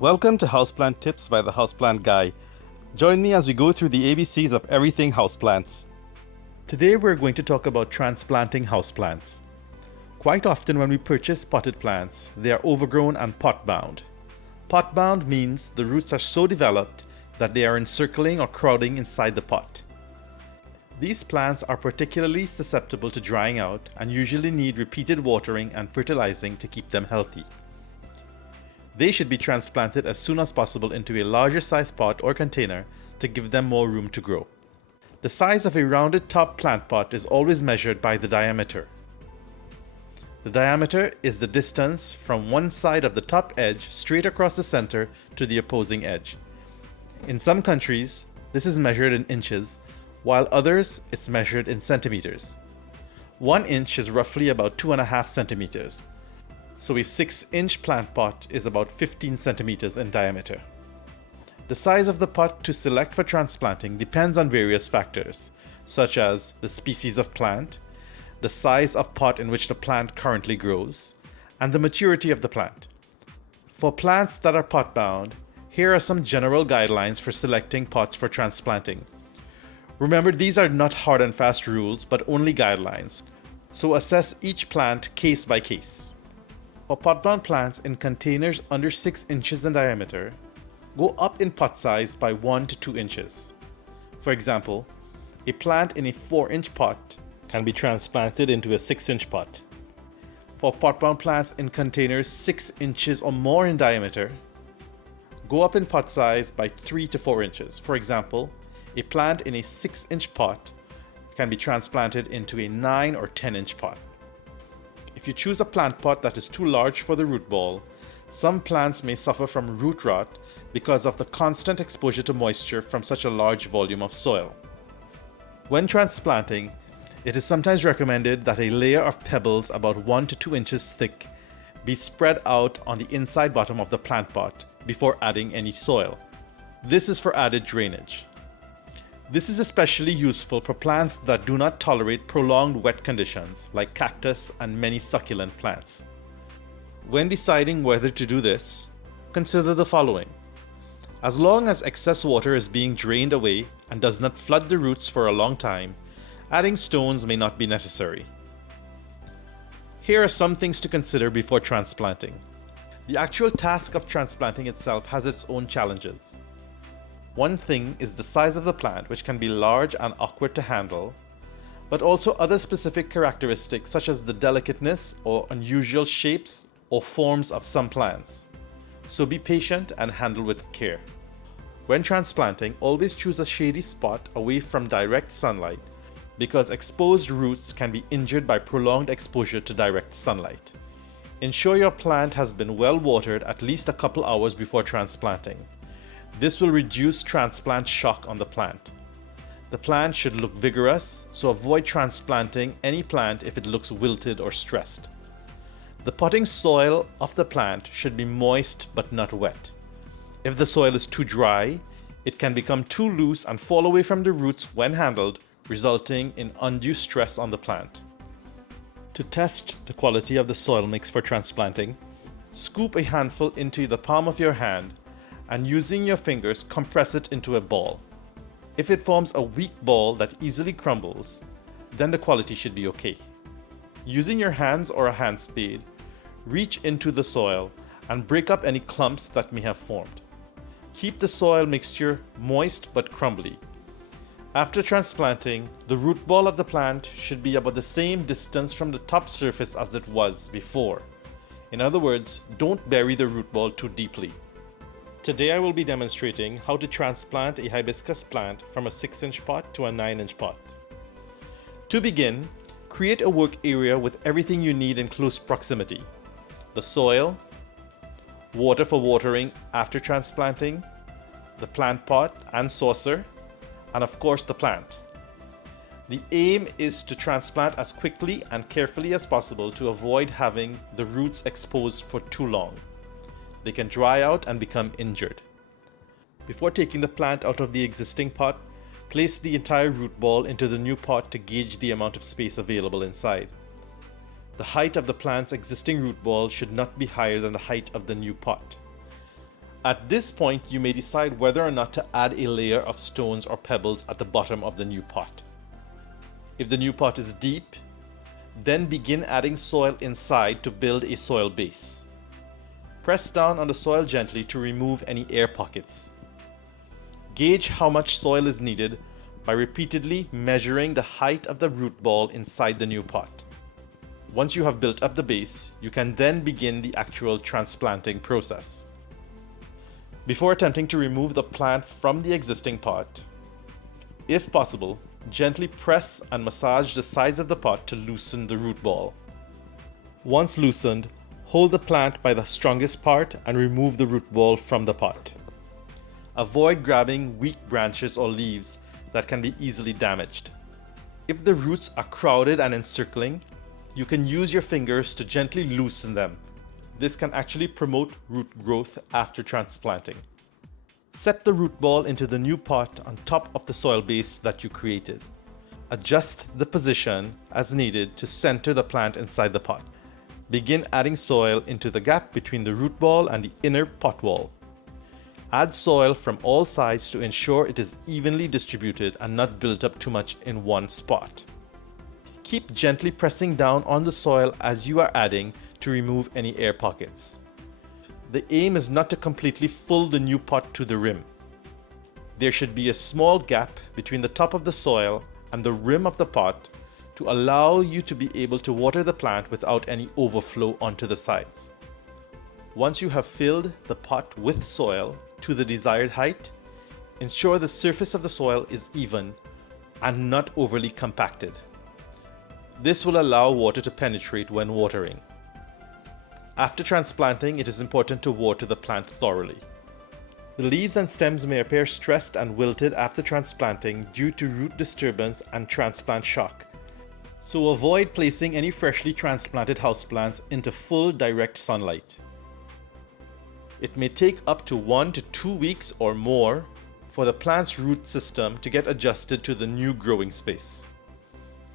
Welcome to Houseplant Tips by the Houseplant Guy. Join me as we go through the ABCs of everything houseplants. Today we're going to talk about transplanting houseplants. Quite often when we purchase potted plants, they are overgrown and pot-bound. Pot-bound means the roots are so developed that they are encircling or crowding inside the pot. These plants are particularly susceptible to drying out and usually need repeated watering and fertilizing to keep them healthy. They should be transplanted as soon as possible into a larger size pot or container to give them more room to grow. The size of a rounded top plant pot is always measured by the diameter. The diameter is the distance from one side of the top edge straight across the center to the opposing edge. In some countries, this is measured in inches, while others it's measured in centimeters. 1 inch is roughly about 2.5 centimeters. So a 6-inch plant pot is about 15 centimeters in diameter. The size of the pot to select for transplanting depends on various factors, such as the species of plant, the size of pot in which the plant currently grows, and the maturity of the plant. For plants that are pot-bound, here are some general guidelines for selecting pots for transplanting. Remember, these are not hard and fast rules, but only guidelines, so assess each plant case by case. For pot-bound plants in containers under 6 inches in diameter, go up in pot size by 1 to 2 inches. For example, a plant in a 4-inch pot can be transplanted into a 6-inch pot. For pot-bound plants in containers 6 inches or more in diameter, go up in pot size by 3 to 4 inches. For example, a plant in a 6-inch pot can be transplanted into a 9 or 10-inch pot. If you choose a plant pot that is too large for the root ball, some plants may suffer from root rot because of the constant exposure to moisture from such a large volume of soil. When transplanting, it is sometimes recommended that a layer of pebbles about 1 to 2 inches thick be spread out on the inside bottom of the plant pot before adding any soil. This is for added drainage. This is especially useful for plants that do not tolerate prolonged wet conditions, like cactus and many succulent plants. When deciding whether to do this, consider the following. As long as excess water is being drained away and does not flood the roots for a long time, adding stones may not be necessary. Here are some things to consider before transplanting. The actual task of transplanting itself has its own challenges. One thing is the size of the plant, which can be large and awkward to handle, but also other specific characteristics such as the delicateness or unusual shapes or forms of some plants. So be patient and handle with care. When transplanting, always choose a shady spot away from direct sunlight because exposed roots can be injured by prolonged exposure to direct sunlight. Ensure your plant has been well watered at least a couple hours before transplanting. This will reduce transplant shock on the plant. The plant should look vigorous, so avoid transplanting any plant if it looks wilted or stressed. The potting soil of the plant should be moist but not wet. If the soil is too dry, it can become too loose and fall away from the roots when handled, resulting in undue stress on the plant. To test the quality of the soil mix for transplanting, scoop a handful into the palm of your hand and using your fingers compress it into a ball. If it forms a weak ball that easily crumbles, then the quality should be okay. Using your hands or a hand spade, reach into the soil and break up any clumps that may have formed. Keep the soil mixture moist but crumbly. After transplanting, the root ball of the plant should be about the same distance from the top surface as it was before. In other words, don't bury the root ball too deeply. Today I will be demonstrating how to transplant a hibiscus plant from a 6-inch pot to a 9-inch pot. To begin, create a work area with everything you need in close proximity. The soil, water for watering after transplanting, the plant pot and saucer, and of course the plant. The aim is to transplant as quickly and carefully as possible to avoid having the roots exposed for too long. They can dry out and become injured. Before taking the plant out of the existing pot, place the entire root ball into the new pot to gauge the amount of space available inside. The height of the plant's existing root ball should not be higher than the height of the new pot. At this point, you may decide whether or not to add a layer of stones or pebbles at the bottom of the new pot. If the new pot is deep, then begin adding soil inside to build a soil base. Press down on the soil gently to remove any air pockets. Gauge how much soil is needed by repeatedly measuring the height of the root ball inside the new pot. Once you have built up the base, you can then begin the actual transplanting process. Before attempting to remove the plant from the existing pot, if possible, gently press and massage the sides of the pot to loosen the root ball. Once loosened, hold the plant by the strongest part and remove the root ball from the pot. Avoid grabbing weak branches or leaves that can be easily damaged. If the roots are crowded and encircling, you can use your fingers to gently loosen them. This can actually promote root growth after transplanting. Set the root ball into the new pot on top of the soil base that you created. Adjust the position as needed to center the plant inside the pot. Begin adding soil into the gap between the root ball and the inner pot wall. Add soil from all sides to ensure it is evenly distributed and not built up too much in one spot. Keep gently pressing down on the soil as you are adding to remove any air pockets. The aim is not to completely fill the new pot to the rim. There should be a small gap between the top of the soil and the rim of the pot to allow you to be able to water the plant without any overflow onto the sides. Once you have filled the pot with soil to the desired height, ensure the surface of the soil is even and not overly compacted. This will allow water to penetrate when watering. After transplanting, it is important to water the plant thoroughly. The leaves and stems may appear stressed and wilted after transplanting due to root disturbance and transplant shock. So avoid placing any freshly transplanted houseplants into full direct sunlight. It may take up to 1 to 2 weeks or more for the plant's root system to get adjusted to the new growing space.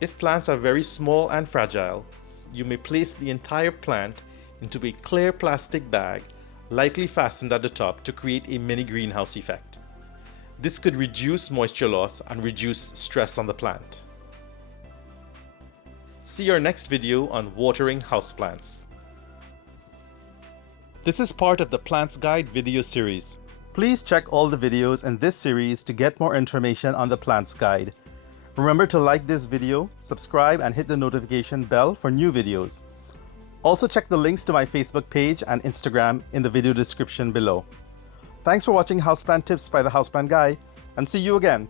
If plants are very small and fragile, you may place the entire plant into a clear plastic bag, lightly fastened at the top to create a mini greenhouse effect. This could reduce moisture loss and reduce stress on the plant. See your next video on watering houseplants. This is part of the Plants Guide video series. Please check all the videos in this series to get more information on the Plants Guide. Remember to like this video, subscribe, and hit the notification bell for new videos. Also check the links to my Facebook page and Instagram in the video description below. Thanks for watching Houseplant Tips by the Houseplant Guy, and see you again.